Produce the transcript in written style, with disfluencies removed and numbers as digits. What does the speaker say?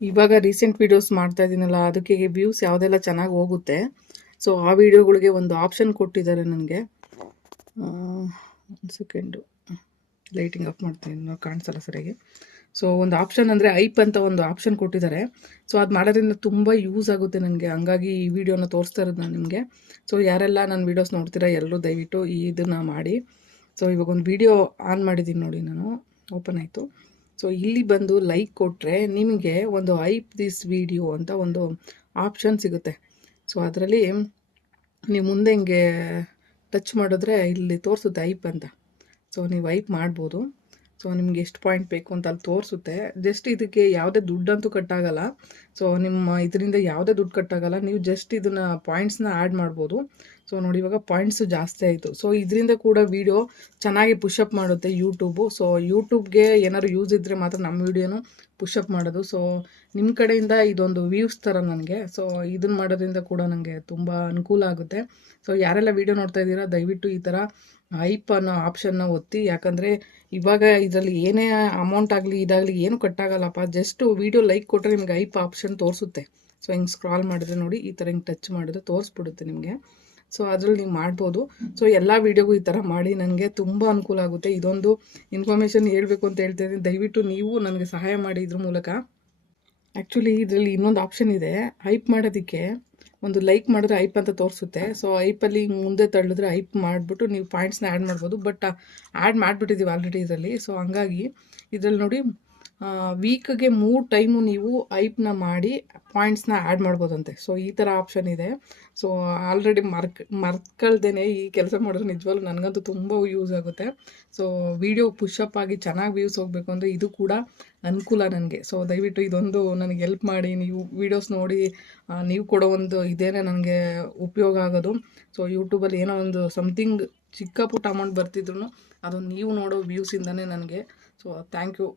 ಇವಾಗ recent videos ಮಾಡ್ತಾ ಇದ್ದೀನಲ್ಲ, ಅದಕ್ಕೆ ವ್ಯೂಸ್ ಯಾವುದೆಲ್ಲ ಚೆನ್ನಾಗಿ ಹೋಗುತ್ತೆ. ಸೊ ಆ ವಿಡಿಯೋಗಳಿಗೆ ಒಂದು ಆಪ್ಷನ್ ಕೊಟ್ಟಿದ್ದಾರೆ ನನಗೆ. ಒಂದು ಸೆಕೆಂಡು, ಲೈಟಿಂಗ್ ಆಫ್ ಮಾಡ್ತೀನಿ, ಕಾಣಿಸಲ್ಲ ಸರಿಯಾಗಿ. ಸೊ ಒಂದು ಆಪ್ಷನ್ ಅಂದರೆ ಐಪ್ ಅಂತ ಒಂದು ಆಪ್ಷನ್ ಕೊಟ್ಟಿದ್ದಾರೆ. ಸೊ ಅದು ಮಾಡೋದ್ರಿಂದ ತುಂಬ ಯೂಸ್ ಆಗುತ್ತೆ ನನಗೆ. ಹಂಗಾಗಿ ಈ ವಿಡಿಯೋನ ತೋರಿಸ್ತಾ ಇರೋದು ನಾನು ನಿಮಗೆ. ಸೊ ಯಾರೆಲ್ಲ ನನ್ನ ವೀಡಿಯೋಸ್ ನೋಡ್ತೀರಾ ಎಲ್ಲರೂ ದಯವಿಟ್ಟು ಇದನ್ನು ಮಾಡಿ. ಸೊ ಇವಾಗ ಒಂದು ವಿಡಿಯೋ ಆನ್ ಮಾಡಿದ್ದೀನಿ ನೋಡಿ, ನಾನು ಓಪನ್ ಆಯಿತು. ಸೊ ಇಲ್ಲಿ ಬಂದು ಲೈಕ್ ಕೊಟ್ಟರೆ ನಿಮಗೆ ಒಂದು ಐಪ್ ದಿಸ್ ವಿಡಿಯೋ ಅಂತ ಒಂದು ಆಪ್ಷನ್ ಸಿಗುತ್ತೆ. ಸೊ ಅದರಲ್ಲಿ ನೀವು ಮುಂದೆ ಹಿಂಗೆ ಟಚ್ ಮಾಡಿದ್ರೆ ಇಲ್ಲಿ ತೋರಿಸುತ್ತೆ ಐಪ್ ಅಂತ. ಸೊ ನೀವು ಐಪ್ ಮಾಡ್ಬೋದು. ಸೊ ನಿಮ್ಗೆ ಎಷ್ಟು ಪಾಯಿಂಟ್ ಬೇಕು ಅಂತ ಅಲ್ಲಿ ತೋರಿಸುತ್ತೆ. ಜಸ್ಟ್ ಇದಕ್ಕೆ ಯಾವುದೇ ದುಡ್ಡಂತೂ ಕಟ್ಟಾಗಲ್ಲ. ಸೊ ನಿಮ್ಮ ಇದರಿಂದ ಯಾವುದೇ ದುಡ್ಡು ಕಟ್ಟಾಗಲ್ಲ. ನೀವು ಜಸ್ಟ್ ಇದನ್ನು ಪಾಯಿಂಟ್ಸ್ನ ಆ್ಯಡ್ ಮಾಡ್ಬೋದು. ಸೊ ನೋಡಿ, ಇವಾಗ ಪಾಯಿಂಟ್ಸು ಜಾಸ್ತಿ ಆಯಿತು. ಸೊ ಇದರಿಂದ ಕೂಡ ವಿಡಿಯೋ ಚೆನ್ನಾಗಿ ಪುಷಪ್ ಮಾಡುತ್ತೆ ಯೂಟ್ಯೂಬು. ಸೊ ಯೂಟ್ಯೂಬ್ಗೆ ಏನಾದ್ರು ಯೂಸ್ ಇದ್ದರೆ ಮಾತ್ರ ನಮ್ಮ ವೀಡಿಯೋನು ಪುಷಪ್ ಮಾಡೋದು. ಸೊ ನಿಮ್ಮ ಕಡೆಯಿಂದ ಇದೊಂದು ವ್ಯೂಸ್ ಥರ ನನಗೆ. ಸೊ ಇದನ್ನು ಮಾಡೋದ್ರಿಂದ ಕೂಡ ನನಗೆ ತುಂಬ ಅನುಕೂಲ ಆಗುತ್ತೆ. ಸೊ ಯಾರೆಲ್ಲ ವೀಡಿಯೋ ನೋಡ್ತಾ ಇದ್ದೀರಾ ದಯವಿಟ್ಟು ಈ ಥರ ಐಪ್ ಅನ್ನೋ ಆಪ್ಷನ್ನ ಒತ್ತಿ. ಯಾಕಂದರೆ ಇವಾಗ ಇದರಲ್ಲಿ ಏನೇ ಅಮೌಂಟ್ ಆಗಲಿ ಇದಾಗಲಿ ಏನು ಕಟ್ಟಾಗಲ್ಲಪ್ಪ. ಜಸ್ಟ್ ವೀಡಿಯೋ ಲೈಕ್ ಕೊಟ್ಟರೆ ನಿಮ್ಗೆ ಐಪ್ ಆಪ್ಷನ್ ತೋರಿಸುತ್ತೆ. ಸೊ ಹಿಂಗೆ ಸ್ಕ್ರಾಲ್ ಮಾಡಿದ್ರೆ ನೋಡಿ, ಈ ಥರ ಹಿಂಗೆ ಟಚ್ ಮಾಡಿದ್ರೆ ತೋರಿಸ್ಬಿಡುತ್ತೆ ನಿಮಗೆ. ಸೊ ಅದ್ರಲ್ಲಿ ನೀವು ಮಾಡ್ಬೋದು. ಸೊ ಎಲ್ಲ ವೀಡಿಯೋಗೂ ಈ ಥರ ಮಾಡಿ, ನನಗೆ ತುಂಬ ಅನುಕೂಲ ಆಗುತ್ತೆ. ಇದೊಂದು ಇನ್ಫಾರ್ಮೇಷನ್ ಹೇಳಬೇಕು ಅಂತ ಹೇಳ್ತಾಯಿದ್ದೀನಿ. ದಯವಿಟ್ಟು ನೀವು ನನಗೆ ಸಹಾಯ ಮಾಡಿ ಇದ್ರ ಮೂಲಕ. ಆ್ಯಕ್ಚುಲಿ ಇದರಲ್ಲಿ ಇನ್ನೊಂದು ಆಪ್ಷನ್ ಇದೆ. ಐಪ್ ಮಾಡೋದಕ್ಕೆ ಒಂದು ಲೈಕ್ ಮಾಡಿದ್ರೆ ಐಪ್ ಅಂತ ತೋರಿಸುತ್ತೆ. ಸೊ ಐಪಲ್ಲಿ ಮುಂದೆ ತಳ್ಳಿದ್ರೆ ಐಪ್ ಮಾಡಿಬಿಟ್ಟು ನೀವು ಪಾಯಿಂಟ್ಸ್ನ ಆ್ಯಡ್ ಮಾಡ್ಬೋದು. ಬಟ್ ಆ್ಯಡ್ ಮಾಡಿಬಿಟ್ಟಿದ್ದೀವಿ ಆಲ್ರೆಡಿ ಇದರಲ್ಲಿ. ಸೊ ಹಂಗಾಗಿ ಇದರಲ್ಲಿ ನೋಡಿ, ವೀಕ್ಗೆ 3 ಟೈಮು ನೀವು ಐಪ್ನ ಮಾಡಿ ಪಾಯಿಂಟ್ಸ್ನ ಆ್ಯಡ್ ಮಾಡ್ಬೋದಂತೆ. ಸೊ ಈ ಥರ ಆಪ್ಷನ್ ಇದೆ. ಸೊ ಆಲ್ರೆಡಿ ಮರ್ತ್ಕೊಳ್ದೇನೆ ಈ ಕೆಲಸ ಮಾಡಿದ್ರೆ ನಿಜವಾಗ್ಲೂ ನನಗಂತೂ ತುಂಬ ಯೂಸ್ ಆಗುತ್ತೆ. ಸೊ ವಿಡಿಯೋ ಪುಷಪ್ ಆಗಿ ಚೆನ್ನಾಗಿ ವ್ಯೂಸ್ ಹೋಗಬೇಕು ಅಂದರೆ ಇದು ಕೂಡ ಅನುಕೂಲ ನನಗೆ. ಸೊ ದಯವಿಟ್ಟು ಇದೊಂದು ನನಗೆ ಹೆಲ್ಪ್ ಮಾಡಿ. ನೀವು ವೀಡಿಯೋಸ್ ನೋಡಿ ನೀವು ಕೊಡೋ ಒಂದು ಇದೇನೆ ನನಗೆ ಉಪಯೋಗ ಆಗೋದು. ಸೊ ಯೂಟ್ಯೂಬಲ್ಲಿ ಏನೋ ಒಂದು ಸಮಥಿಂಗ್ ಚಿಕ್ಕ ಪುಟ್ಟ ಅಮೌಂಟ್ ಬರ್ತಿದ್ರು ಅದು ನೀವು ನೋಡೋ ವ್ಯೂಸಿಂದನೇ ನನಗೆ. So thank you.